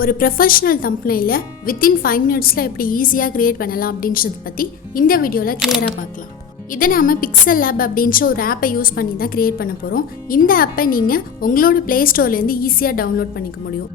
ஒரு professional தம்ப்நெயிலை within 5 மினிட்ஸில் எப்படி ஈஸியாக க்ரியேட் பண்ணலாம் அப்படின்றத பற்றி இந்த வீடியோவில் கிளியராக பார்க்கலாம். இதை நாம் PixelLab அப்படின்ற ஒரு ஆப்பை யூஸ் பண்ணி தான் க்ரியேட் பண்ண போகிறோம். இந்த ஆப்பை நீங்கள் உங்களோட ப்ளே ஸ்டோர்லேருந்து ஈஸியாக டவுன்லோட் பண்ணிக்க முடியும்.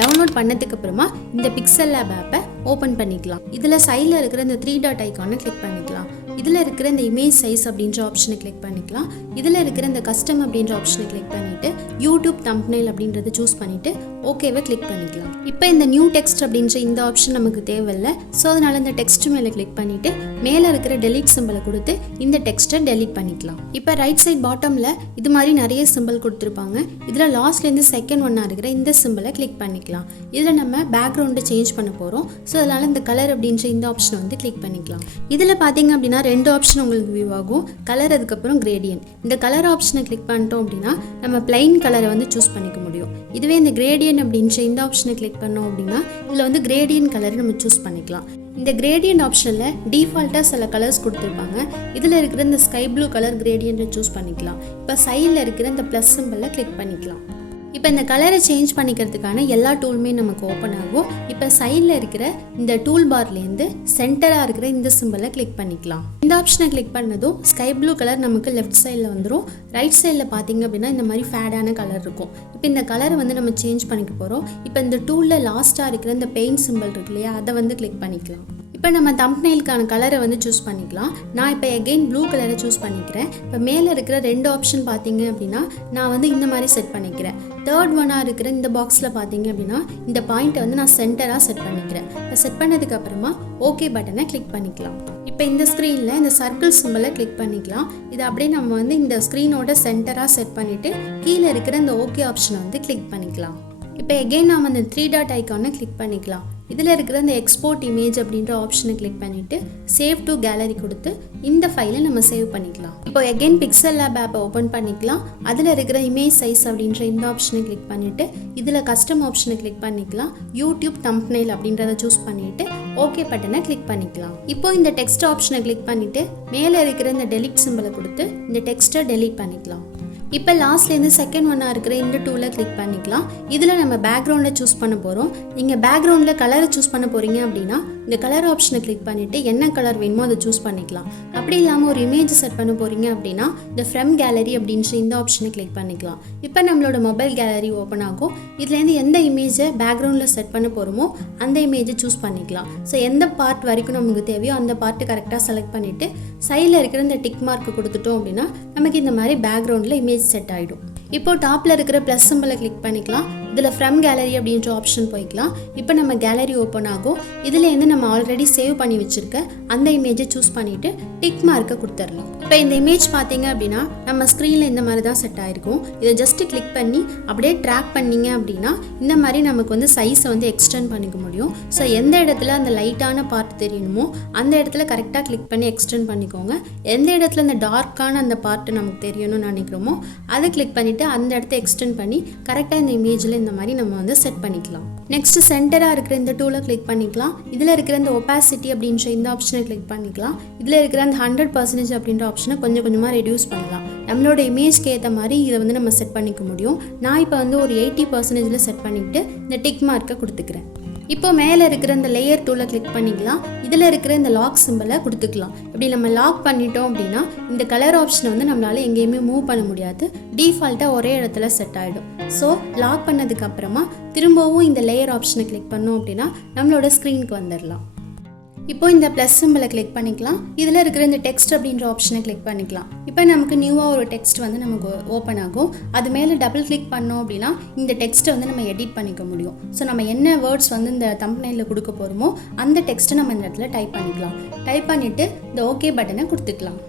டவுன்லோட் பண்ணதுக்கு அப்புறமா இந்த PixelLab ஆப்பை ஓப்பன் பண்ணிக்கலாம். இதில் சைடில் இருக்கிற இந்த 3 டாட் ஐக்கானை கிளிக் பண்ணிக்கலாம். இதில் இருக்கிற இந்த இமேஜ் சைஸ் அப்படின்ற ஆப்ஷனை கிளிக் பண்ணிக்கலாம். இதில் இருக்கிற இந்த கஸ்டம் அப்படின்ற ஆப்ஷனை கிளிக் பண்ணிவிட்டு YouTube.Thumbnail அப்படின்றத சூஸ் பண்ணிவிட்டு ஓகேவை கிளிக் பண்ணிக்கலாம். இப்போ இந்த நியூ டெக்ஸ்ட் அப்படின்ற இந்த ஆப்ஷன் நமக்கு தேவையில்லை. ஸோ அதனால் இந்த டெக்ஸ்ட் மேலே கிளிக் பண்ணிவிட்டு மேலே இருக்கிற டெலீட் சிம்பிளை கொடுத்து இந்த டெக்ஸ்ட்டை டெலீட் பண்ணிக்கலாம். இப்போ ரைட் சைட் பாட்டமில் இது மாதிரி நிறைய சிம்பிள் கொடுத்துருப்பாங்க. இதில் லாஸ்ட்லேருந்து செகண்ட் ஒன்னாக இருக்கிற இந்த சிம்பிளை கிளிக் பண்ணிக்கலாம். இதில் நம்ம பேக்ரவுண்டை சேஞ்ச் பண்ண போகிறோம். ஸோ அதனால் இந்த கலர் அப்படின்ற இந்த ஆப்ஷனை வந்து கிளிக் பண்ணிக்கலாம். இதில் பார்த்தீங்க அப்படின்னா 2 ஆப்ஷன் உங்களுக்கு வியூ ஆகும். கலர், அதுக்கப்புறம் கிரேடியன்ட். இந்த கலர் ஆப்ஷனை கிளிக் பண்ணிட்டோம் அப்படின்னா நம்ம பிளைன் கலரை வந்து சூஸ் பண்ணிக்க முடியும். இதுவே இந்த கிரேடியன்ட் அப்படின்ற இந்த ஆப்ஷனை கிளிக் பண்ணோம் அப்படின்னா இதில் வந்து கிரேடியன்ட் கலரை நம்ம சூஸ் பண்ணிக்கலாம். இந்த கிரேடியன்ட் ஆப்ஷனில் டிஃபால்ட்டாக சில கலர்ஸ் கொடுத்துருப்பாங்க. இதில் இருக்கிற இந்த ஸ்கை ப்ளூ கலர் கிரேடியன்ட்டை சூஸ் பண்ணிக்கலாம். இப்போ சைடில் இருக்கிற இந்த ப்ளஸ் சிம்பிளை கிளிக் பண்ணிக்கலாம். இப்போ இந்த கலரை சேஞ்ச் பண்ணிக்கிறதுக்கான எல்லா டூலுமே நமக்கு ஓப்பன் ஆகும். இப்போ சைடில் இருக்கிற இந்த டூல் பார்லேருந்து சென்டராக இருக்கிற இந்த சிம்பிளை கிளிக் பண்ணிக்கலாம். இந்த ஆப்ஷனை கிளிக் பண்ணதும் ஸ்கை ப்ளூ கலர் நமக்கு லெஃப்ட் சைடில் வந்துடும். ரைட் சைடில் பார்த்தீங்க அப்படின்னா இந்த மாதிரி ஃபேடான கலர் இருக்கும். இப்போ இந்த கலரை வந்து நம்ம சேஞ்ச் பண்ணிக்க போகிறோம். இப்போ இந்த டூலில் லாஸ்ட்டாக இருக்கிற இந்த பெயிண்ட் சிம்பிள் இருக்கு இல்லையா, அதை வந்து கிளிக் பண்ணிக்கலாம். இப்போ நம்ம தம்ப்நெயிலுக்கான கலரை வந்து சூஸ் பண்ணிக்கலாம். நான் இப்போ எகெயின் ப்ளூ கலரை சூஸ் பண்ணிக்கிறேன். இப்போ மேலே இருக்கிற 2 ஆப்ஷன் பார்த்தீங்க அப்படின்னா நான் வந்து இந்த மாதிரி செட் பண்ணிக்கிறேன். தேர்ட் ஒன்னாக இருக்கிற இந்த பாக்ஸில் பார்த்தீங்க அப்படின்னா இந்த பாயிண்ட்டை வந்து நான் சென்டராக செட் பண்ணிக்கிறேன். இப்போ செட் பண்ணதுக்கு அப்புறமா ஓகே பட்டனை கிளிக் பண்ணிக்கலாம். இப்போ இந்த ஸ்க்ரீனில் இந்த சர்க்கிள் சிம்பிளை கிளிக் பண்ணிக்கலாம். இதை அப்படியே நம்ம வந்து இந்த ஸ்க்ரீனோட சென்டராக செட் பண்ணிவிட்டு கீழே இருக்கிற இந்த ஓகே ஆப்ஷனை வந்து கிளிக் பண்ணிக்கலாம். இப்போ எகெயின் நாம் அந்த 3 டாட் ஐக்கானை கிளிக் பண்ணிக்கலாம். இதில் இருக்கிற இந்த எக்ஸ்போர்ட் இமேஜ் அப்படின்ற ஆப்ஷனை கிளிக் பண்ணிவிட்டு சேவ் டு கேலரி கொடுத்து இந்த ஃபைலை நம்ம சேவ் பண்ணிக்கலாம். இப்போ எகெயின் PixelLab ஆப்பை ஓப்பன் பண்ணிக்கலாம். அதில் இருக்கிற இமேஜ் சைஸ் அப்படின்ற இந்த ஆப்ஷனை கிளிக் பண்ணிவிட்டு இதில் கஸ்டம் ஆப்ஷனை கிளிக் பண்ணிக்கலாம். YouTube.Thumbnail அப்படின்றத சூஸ் பண்ணிவிட்டு ஓகே பட்டனை கிளிக் பண்ணிக்கலாம். இப்போ இந்த டெக்ஸ்ட் ஆப்ஷனை கிளிக் பண்ணிவிட்டு மேலே இருக்கிற இந்த டெலீட் சிம்பிளை கொடுத்து இந்த டெக்ஸ்ட்டை டெலீட் பண்ணிக்கலாம். இப்போ லாஸ்ட்லேருந்து செகண்ட் ஒன்னாக இருக்கிற இந்த டூலை கிளிக் பண்ணிக்கலாம். இதில் நம்ம பேக்ரவுண்டை சூஸ் பண்ண போகிறோம். நீங்கள் பேக்ரவுண்டில் கலரை சூஸ் பண்ண போகிறீங்க அப்படின்னா இந்த கலர் ஆப்ஷனை கிளிக் பண்ணிவிட்டு என்ன கலர் வேணுமோ அதை சூஸ் பண்ணிக்கலாம். அப்படி இல்லாமல் ஒரு இமேஜ் செட் பண்ண போகிறீங்க அப்படின்னா இந்த ஃப்ரம் கேலரி அப்படின்ற இந்த ஆப்ஷனை கிளிக் பண்ணிக்கலாம். இப்போ நம்மளோட மொபைல் கேலரி ஓப்பன் ஆகும். இதுலேருந்து எந்த இமேஜை பேக்ரவுண்டில் செட் பண்ண போகிறோமோ அந்த இமேஜை சூஸ் பண்ணிக்கலாம். ஸோ எந்த பார்ட் வரைக்கும் நமக்கு தேவையோ அந்த பார்ட்டு கரெக்டாக செலக்ட் பண்ணிவிட்டு சைடில் இருக்கிற இந்த டிக் மார்க்கு கொடுத்துட்டோம் அப்படின்னா நமக்கு இந்த மாதிரி பேக்ரவுண்டில் இமேஜ் செட் ஆகிடும். இப்போ டாப்பில் இருக்கிற ப்ளஸ் சிம்பிளை கிளிக் பண்ணிக்கலாம். இதில் ஃப்ரம் கேலரி அப்படின்ற ஆப்ஷன் போய்க்கலாம். இப்போ நம்ம கேலரி ஓப்பன் ஆகும். இதுலேருந்து நம்ம ஆல்ரெடி சேவ் பண்ணி வச்சுருக்க அந்த இமேஜை சூஸ் பண்ணிவிட்டு டிக் மார்க்கை கொடுத்துடலாம். இப்போ இந்த இமேஜ் பார்த்தீங்க அப்படின்னா நம்ம ஸ்க்ரீனில் இந்த மாதிரி தான் செட் ஆகிருக்கும். இதை ஜஸ்ட்டு கிளிக் பண்ணி அப்படியே ட்ராக் பண்ணிங்க அப்படின்னா இந்த மாதிரி நமக்கு வந்து சைஸை வந்து எக்ஸ்டெண்ட் பண்ணிக்க முடியும். ஸோ எந்த இடத்துல அந்த லைட்டான பார்ட் தெரியணுமோ அந்த இடத்துல கரெக்டாக கிளிக் பண்ணி எக்ஸ்டெண்ட் பண்ணிக்கோங்க. எந்த இடத்துல இந்த டார்க்கான அந்த பார்ட்டு நமக்கு தெரியணும்னு நினைக்கிறோமோ அதை கிளிக் பண்ணிவிட்டு அந்த இடத்த எக்ஸ்டெண்ட் பண்ணி கரெக்டாக இந்த இமேஜில் இந்த மாதிரி நம்ம வந்து செட் பண்ணிக்கலாம். நெக்ஸ்ட் சென்டராக இருக்கிற இந்த டூலை கிளிக் பண்ணிக்கலாம். இதில் இருக்கிற இந்த ஒபாசிட்டி அப்படின்ற இந்த ஆப்ஷனை கிளிக் பண்ணிக்கலாம். இதில் இருக்கிற அந்த 100% அப்படின்ற ஆப்ஷனை கொஞ்சம் கொஞ்சமாக ரெடியூஸ் பண்ணலாம். நம்மளோட இமேஜ்க்கு ஏற்ற மாதிரி இதை வந்து நம்ம செட் பண்ணிக்க முடியும். நான் இப்போ வந்து ஒரு 80% செட் பண்ணிவிட்டு இந்த டிக் மார்க்கை கொடுத்துக்கிறேன். இப்போ மேலே இருக்கிற இந்த லேயர் டூலை கிளிக் பண்ணிக்கலாம். இதில் இருக்கிற இந்த லாக் சிம்பிளை கொடுத்துக்கலாம். இப்படி நம்ம லாக் பண்ணிட்டோம் அப்படின்னா இந்த கலர் ஆப்ஷனை வந்து நம்மளால் எங்கேயுமே மூவ் பண்ண முடியாது. டிஃபால்ட்டாக ஒரே இடத்துல செட் ஆகிடும். ஸோ லாக் பண்ணதுக்கு அப்புறமா திரும்பவும் இந்த லேயர் ஆப்ஷனை கிளிக் பண்ணோம் அப்படின்னா நம்மளோட ஸ்க்ரீனுக்கு வந்துடலாம். இப்போ இந்த ப்ளஸ் சிம்பிளை கிளிக் பண்ணிக்கலாம். இதில் இருக்கிற இந்த டெக்ஸ்ட் அப்படின்ற ஆப்ஷனை கிளிக் பண்ணிக்கலாம். இப்போ நமக்கு நியூவாக ஒரு டெக்ஸ்ட் வந்து நமக்கு ஓப்பன் ஆகும். அது மேலே டபுள் கிளிக் பண்ணோம் அப்படின்னா இந்த டெக்ஸ்ட்டை வந்து நம்ம எடிட் பண்ணிக்க முடியும். ஸோ நம்ம என்ன வேர்ட்ஸ் வந்து இந்த தம்ப்நெயிலில் கொடுக்க போகிறோமோ அந்த டெக்ஸ்ட்டை நம்ம இந்த இடத்துல டைப் பண்ணிக்கலாம். டைப் பண்ணிவிட்டு இந்த ஓகே பட்டனை கொடுத்துக்கலாம்.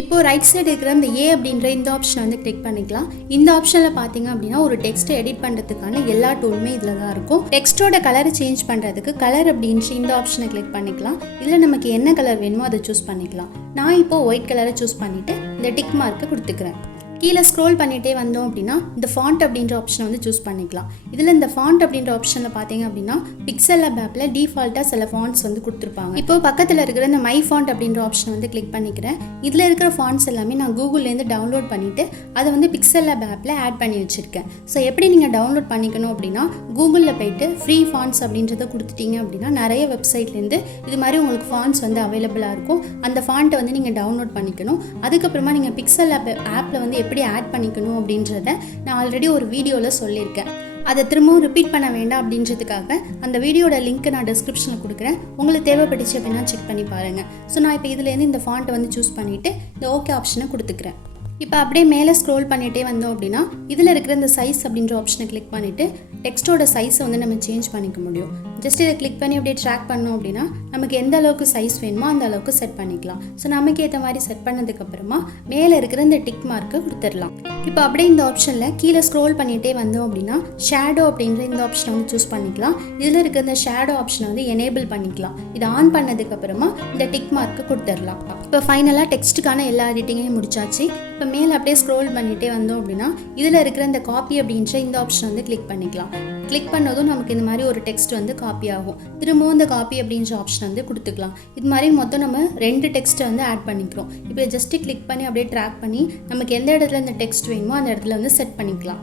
இப்போ ரைட் சைடு இருக்கிற இந்த ஏ அப்படின்ற இந்த ஆப்ஷனை வந்து கிளிக் பண்ணிக்கலாம். இந்த ஆப்ஷனில் பார்த்தீங்க அப்படின்னா ஒரு டெக்ஸ்ட்டை எடிட் பண்ணுறதுக்கான எல்லா டூலுமே இதில் தான் இருக்கும். டெக்ஸ்ட்டோட கலரை சேஞ்ச் பண்ணுறதுக்கு கலர் அப்படின்ற இந்த ஆப்ஷனை கிளிக் பண்ணிக்கலாம். இதில் நமக்கு என்ன கலர் வேணுமோ அதை சூஸ் பண்ணிக்கலாம். நான் இப்போ ஒயிட் கலரை சூஸ் பண்ணிவிட்டு இந்த டிக் மார்க்கை கொடுத்துக்கிறேன். கீழே ஸ்க்ரோல் பண்ணிகிட்டே வந்தோம் அப்படின்னா இந்த ஃபாண்ட் அப்படின்ற ஆப்ஷனை வந்து சூஸ் பண்ணிக்கலாம். இதில் இந்த ஃபாண்ட் அப்படின்ற ஆப்ஷனில் பார்த்தீங்க அப்படின்னா PixelLab ஆப்பில் டிஃபால்ட்டாக சில ஃபாண்ட்ஸ் வந்து கொடுத்துருப்பாங்க. இப்போ பக்கத்தில் இருக்கிற இந்த மை ஃபாண்ட் அப்படின்ற ஆப்ஷனை வந்து கிளிக் பண்ணிக்கிறேன். இதில் இருக்கிற ஃபாண்ட்ஸ் எல்லாமே நான் கூகுள்லேருந்து டவுன்லோட் பண்ணிவிட்டு அதை வந்து PixelLab ஆப்பில் ஆட் பண்ணி வச்சுருக்கேன். ஸோ எப்படி நீங்கள் டவுன்லோட் பண்ணிக்கணும் அப்படின்னா கூகுளில் போய்ட்டு ஃப்ரீ ஃபாண்ட்ஸ் அப்படின்றத கொடுத்துட்டீங்க அப்படின்னா நிறைய வெப்சைட்லேருந்து இது மாதிரி உங்களுக்கு ஃபாண்ட்ஸ் வந்து அவைலபிளாக இருக்கும். அந்த ஃபாண்ட்டை வந்து நீங்கள் டவுன்லோட் பண்ணிக்கணும். அதுக்கப்புறமா நீங்கள் PixelLab ஆப்பில் வந்து எப்படி ஆட் பண்ணிக்கணும் அப்படின்றத நான் ஆல்ரெடி ஒரு வீடியோவில் சொல்லியிருக்கேன். அதை திரும்பவும் ரிப்பீட் பண்ண வேண்டாம் அப்படின்றதுக்காக அந்த வீடியோட லிங்க்கை நான் டிஸ்கிரிப்ஷனில் கொடுக்குறேன். உங்களுக்கு தேவைப்பட்டுச்சு அப்படின்னா செக் பண்ணி பாருங்கள். ஸோ நான் இப்போ இதுலேருந்து இந்த ஃபாண்ட்டை வந்து சூஸ் பண்ணிவிட்டு இந்த ஓகே ஆப்ஷனை கொடுத்துக்கிறேன். இப்போ அப்படியே மேலே ஸ்க்ரோல் பண்ணிகிட்டே வந்தோம் அப்படின்னா இதில் இருக்கிற இந்த சைஸ் அப்படின்ற ஆப்ஷனை கிளிக் பண்ணிவிட்டு டெக்ஸ்ட்டோட சைஸை வந்து நம்ம சேஞ்ச் பண்ணிக்க முடியும். ஜஸ்ட் இதை கிளிக் பண்ணி அப்படியே ட்ராக் பண்ணோம் அப்படின்னா நமக்கு எந்த அளவுக்கு சைஸ் வேணுமோ அந்த அளவுக்கு செட் பண்ணிக்கலாம். ஸோ நமக்கு ஏற்ற மாதிரி செட் பண்ணதுக்கப்புறமா மேலே இருக்கிற இந்த டிக் மார்க்கை கொடுத்துடலாம். இப்போ அப்படியே இந்த ஆப்ஷனில் கீழே ஸ்க்ரோல் பண்ணிகிட்டே வந்தோம் அப்படின்னா ஷேடோ அப்படின்ற இந்த ஆப்ஷனை வந்து சூஸ் பண்ணிக்கலாம். இதில் இருக்கிற இந்த ஷேடோ ஆப்ஷனை வந்து எனேபிள் பண்ணிக்கலாம். இதை ஆன் பண்ணதுக்கப்புறமா இந்த டிக் மார்க்கை கொடுத்துடலாம். இப்போ ஃபைனலாக டெக்ஸ்ட்டுக்கான எல்லா எடிட்டிங்கையும் முடிச்சாச்சு. இப்போ மேலே அப்படியே ஸ்க்ரோல் பண்ணிகிட்டே வந்தோம் அப்படின்னா இதில் இருக்கிற இந்த காப்பி அப்படின்ற இந்த ஆப்ஷனை வந்து கிளிக் பண்ணிக்கலாம். கிளிக் பண்ணதும் நமக்கு இந்த மாதிரி ஒரு டெக்ஸ்ட் வந்து காப்பி ஆகும். திரும்பவும் இந்த காப்பி அப்படின்ற ஆப்ஷன் வந்து கொடுத்துக்கலாம். இது மாதிரி மொத்தம் நம்ம 2 டெக்ஸ்ட்டை வந்து ஆட் பண்ணிக்கிறோம். இப்போ ஜஸ்ட்டு கிளிக் பண்ணி அப்படியே ட்ராக் பண்ணி நமக்கு எந்த இடத்துல இந்த டெக்ஸ்ட் வேணுமோ அந்த இடத்துல வந்து செட் பண்ணிக்கலாம்.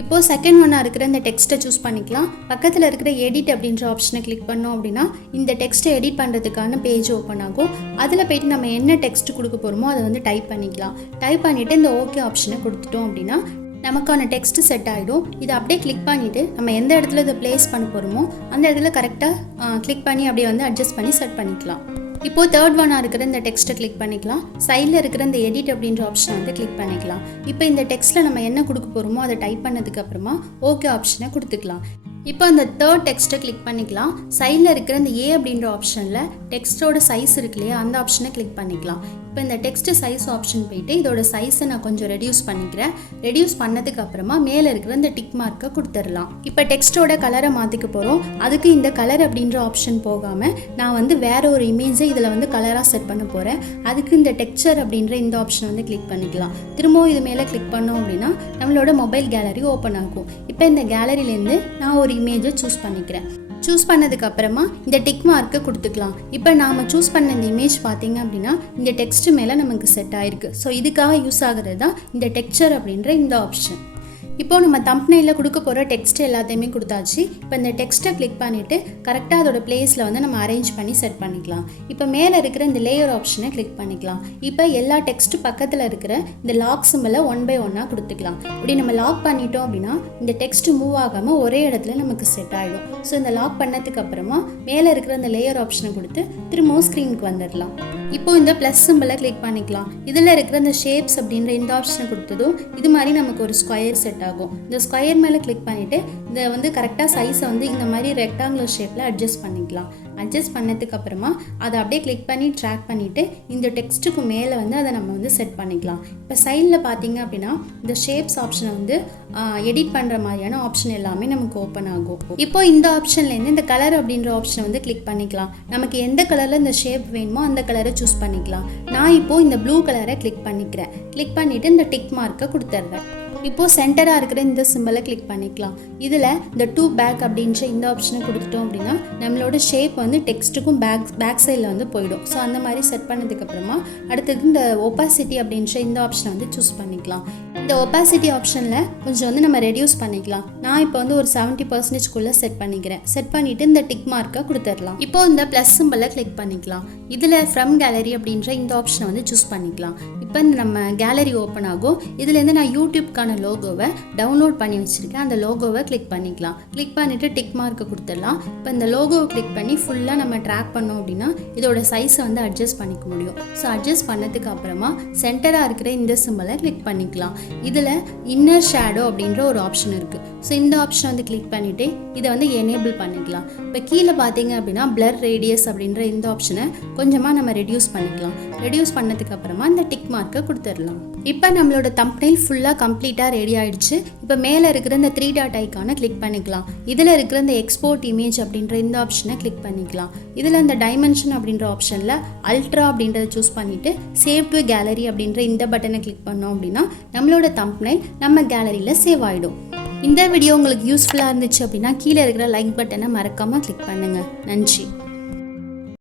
இப்போது செகண்ட் ஒன்னாக இருக்கிற இந்த டெக்ஸ்ட்டை சூஸ் பண்ணிக்கலாம். பக்கத்தில் இருக்கிற எடிட் அப்படின்ற ஆப்ஷனை கிளிக் பண்ணோம் அப்படின்னா இந்த டெக்ஸ்ட்டை எடிட் பண்ணுறதுக்கான பேஜ் ஓப்பன் ஆகும். அதில் போய்ட்டு நம்ம என்ன டெக்ஸ்ட் கொடுக்க போகிறோமோ அதை வந்து டைப் பண்ணிக்கலாம். டைப் பண்ணிவிட்டு இந்த ஓகே ஆப்ஷனை கொடுத்துட்டோம் அப்படின்னா நமக்கான டெக்ஸ்ட் செட் ஆகிடும். இதை அப்படியே கிளிக் பண்ணிவிட்டு நம்ம எந்த இடத்துல இதை ப்ளேஸ் பண்ண போகிறோமோ அந்த இடத்துல கரெக்டாக கிளிக் பண்ணி அப்படியே வந்து அட்ஜஸ்ட் பண்ணி செட் பண்ணிக்கலாம். இப்போது தேர்ட் ஒன்னாக இருக்கிற இந்த டெக்ஸ்ட்டை கிளிக் பண்ணிக்கலாம். சைடில் இருக்கிற இந்த எடிட் அப்படின்ற ஆப்ஷனை வந்து கிளிக் பண்ணிக்கலாம். இப்போ இந்த டெக்ஸ்ட்டில் நம்ம என்ன கொடுக்க போகிறோமோ அதை டைப் பண்ணதுக்கப்புறமா ஓகே ஆப்ஷனை கொடுத்துக்கலாம். இப்போ அந்த தேர்ட் டெக்ஸ்ட்டை கிளிக் பண்ணிக்கலாம். சைடில் இருக்கிற இந்த ஏ அப்படின்ற ஆப்ஷனில் டெக்ஸ்ட்டோட சைஸ் இருக்கு இல்லையா அந்த ஆப்ஷனை கிளிக் பண்ணிக்கலாம். இப்போ இந்த டெக்ஸ்ட் சைஸ் ஆப்ஷன் போயிட்டு இதோட சைஸை நான் கொஞ்சம் ரெடியூஸ் பண்ணிக்கிறேன். ரெடியூஸ் பண்ணதுக்கு அப்புறமா மேலே இருக்கிற இந்த டிக் மார்க்கை கொடுத்துடலாம். இப்போ டெக்ஸ்ட்டோட கலரை மாற்றிக்க போகிறோம். அதுக்கு இந்த கலர் அப்படின்ற ஆப்ஷன் போகாமல் நான் வந்து வேற ஒரு இமேஜை இதில் வந்து கலராக செட் பண்ண போகிறேன். அதுக்கு இந்த டெக்ஸ்சர் அப்படின்ற இந்த ஆப்ஷனை வந்து கிளிக் பண்ணிக்கலாம். திரும்பவும் இது மேலே கிளிக் பண்ணோம் அப்படின்னா நம்மளோட மொபைல் கேலரி ஓப்பன் ஆகும். இப்போ இந்த கேலரியிலேருந்து நான் ஒரு இமேஜை சூஸ் பண்ணிக்கிறேன். சூஸ் பண்ணதுக்கு அப்புறமா இந்த டிக் மார்க்கை கொடுத்துக்கலாம். இப்போ நாம் சூஸ் பண்ண இந்த இமேஜ் பார்த்தீங்க அப்படின்னா இந்த டெக்ஸ்ட் மேலே நமக்கு செட் ஆயிருக்கு. ஸோ இதுக்காக யூஸ் ஆகிறது தான் இந்த டெக்ஸ்சர் அப்படின்ற இந்த ஆப்ஷன். இப்போ நம்ம தம்ப்நெயிலில் கொடுக்க போகிற டெக்ஸ்ட் எல்லாத்தையுமே கொடுத்தாச்சு. இப்போ இந்த டெக்ஸ்ட்டை கிளிக் பண்ணிவிட்டு கரெக்டாக அதோட பிளேஸில் வந்து நம்ம அரேஞ்ச் பண்ணி செட் பண்ணிக்கலாம். இப்போ மேலே இருக்கிற இந்த லேயர் ஆப்ஷனை கிளிக் பண்ணிக்கலாம். இப்போ எல்லா டெக்ஸ்ட் பக்கத்தில் இருக்கிற இந்த லாக் சிம்பிளை 1 by 1 கொடுத்துக்கலாம். இப்படி நம்ம லாக் பண்ணிட்டோம் அப்படின்னா இந்த டெக்ஸ்ட் மூவ் ஆகாமல் ஒரே இடத்துல நமக்கு செட் ஆகிடும். ஸோ இந்த லாக் பண்ணதுக்கு அப்புறமா மேலே இருக்கிற இந்த லேயர் ஆப்ஷனை கொடுத்து திரும்பவும் ஸ்க்ரீனுக்கு வந்துடலாம். இப்போ இந்த ப்ளஸ் சிம்பிளை கிளிக் பண்ணிக்கலாம். இதில் இருக்கிற இந்த ஷேப்ஸ் அப்படின்ற இந்த ஆப்ஷனை கொடுத்ததும் இது மாதிரி நமக்கு ஒரு ஸ்கொயர் செட் ஆகும். இந்த ஸ்கொயர் மேலே கிளிக் பண்ணிவிட்டு இதை வந்து கரெக்டாக சைஸை வந்து இந்த மாதிரி ரெக்டாங்குலர் ஷேப்பில் அட்ஜஸ்ட் பண்ணிக்கலாம். அட்ஜஸ்ட் பண்ணதுக்கு அப்புறமா அதை அப்படியே கிளிக் பண்ணி ட்ராக் பண்ணிவிட்டு இந்த டெக்ஸ்ட்டுக்கு மேலே வந்து அதை நம்ம வந்து செட் பண்ணிக்கலாம். இப்போ சைடில் பார்த்தீங்க அப்படின்னா இந்த ஷேப்ஸ் ஆப்ஷனை வந்து எடிட் பண்ணுற மாதிரியான ஆப்ஷன் எல்லாமே நமக்கு ஓப்பன் ஆகும். இப்போ இந்த ஆப்ஷன்லேருந்து இந்த கலர் அப்படின்ற ஆப்ஷனை வந்து கிளிக் பண்ணிக்கலாம். நமக்கு எந்த கலரில் இந்த ஷேப் வேணுமோ அந்த கலரை சூஸ் பண்ணிக்கலாம். நான் இப்போது இந்த ப்ளூ கலரை கிளிக் பண்ணிக்கிறேன். கிளிக் பண்ணிவிட்டு இந்த டிக் மார்க்கை கொடுத்துட்றேன். இப்போது சென்டராக இருக்கிற இந்த சிம்பிளை கிளிக் பண்ணிக்கலாம். இதில் இந்த டூ பேக் அப்படின்ற இந்த ஆப்ஷனை கொடுத்துட்டோம் அப்படின்னா நம்மளோட ஷேப் வந்து டெக்ஸ்ட்டுக்கும் பேக் சைடில் வந்து போயிடும். ஸோ அந்த மாதிரி செட் பண்ணதுக்கப்புறமா அடுத்தது இந்த ஒப்பாசிட்டி அப்படின்ற இந்த ஆப்ஷனை வந்து சூஸ் பண்ணிக்கலாம். இந்த ஒப்பாசிட்டி ஆப்ஷனில் கொஞ்சம் வந்து நம்ம ரெடியூஸ் பண்ணிக்கலாம். நான் இப்போ வந்து ஒரு 70% செட் பண்ணிக்கிறேன். செட் பண்ணிவிட்டு இந்த டிக் மார்க்கை கொடுத்துடலாம். இப்போ இந்த ப்ளஸ் சிம்பிளை கிளிக் பண்ணிக்கலாம். இதில் ஃப்ரம் கேலரி அப்படின்ற இந்த ஆப்ஷனை வந்து சூஸ் பண்ணிக்கலாம். இப்போ நம்ம கேலரி ஓப்பன் ஆகும். இதுலேருந்து நான் யூடியூப்கான லோகோவை டவுன்லோட் பண்ணி வச்சுருக்கேன். அந்த லோகோவை கிளிக் பண்ணிக்கலாம். கிளிக் பண்ணிவிட்டு டிக் மார்க்கை கொடுத்துடலாம். இப்போ இந்த லோகோவை கிளிக் பண்ணி ஃபுல்லாக நம்ம ட்ராக் பண்ணோம் அப்படின்னா இதோட சைஸை வந்து அட்ஜஸ்ட் பண்ணிக்க முடியும். ஸோ அட்ஜஸ்ட் பண்ணதுக்கு அப்புறமா சென்டராக இருக்கிற இந்த சிம்பிளை கிளிக் பண்ணிக்கலாம். இதில் இன்னர் ஷேடோ அப்படின்ற ஒரு ஆப்ஷன் இருக்குது. ஸோ இந்த ஆப்ஷனை வந்து கிளிக் பண்ணிவிட்டு இதை வந்து எனேபிள் பண்ணிக்கலாம். இப்போ கீழே பார்த்தீங்க அப்படின்னா பிளர் ரேடியஸ் அப்படின்ற இந்த ஆப்ஷனை கொஞ்சமாக நம்ம ரெடியூஸ் பண்ணிக்கலாம். ரெடியூஸ் பண்ணதுக்கு அப்புறமா இந்த டிக் மார்க்கை கொடுத்துடலாம். இப்போ நம்மளோட thumbnail ஃபுல்லாக கம்ப்ளீட்டாக ரெடி ஆகிடுச்சு. இப்போ மேலே இருக்கிற இந்த 3 டாட் ஐக்கானை கிளிக் பண்ணிக்கலாம். இதில் இருக்கிற இந்த எக்ஸ்போர்ட் இமேஜ் அப்படின்ற இந்த ஆப்ஷனை கிளிக் பண்ணிக்கலாம். இதில் இந்த டைமென்ஷன் அப்படின்ற ஆப்ஷனில் அல்ட்ரா அப்படின்றத சூஸ் பண்ணிவிட்டு சேவ் டு கேலரி அப்படின்ற இந்த பட்டனை கிளிக் பண்ணோம் அப்படின்னா நம்மளோட thumbnail நம்ம கேலரியில் சேவ் ஆகிடும். இந்த வீடியோ உங்களுக்கு யூஸ்ஃபுல்லாக இருந்துச்சு அப்படின்னா கீழே இருக்கிற லைக் பட்டனை மறக்காமல் கிளிக் பண்ணுங்கள். நன்றி.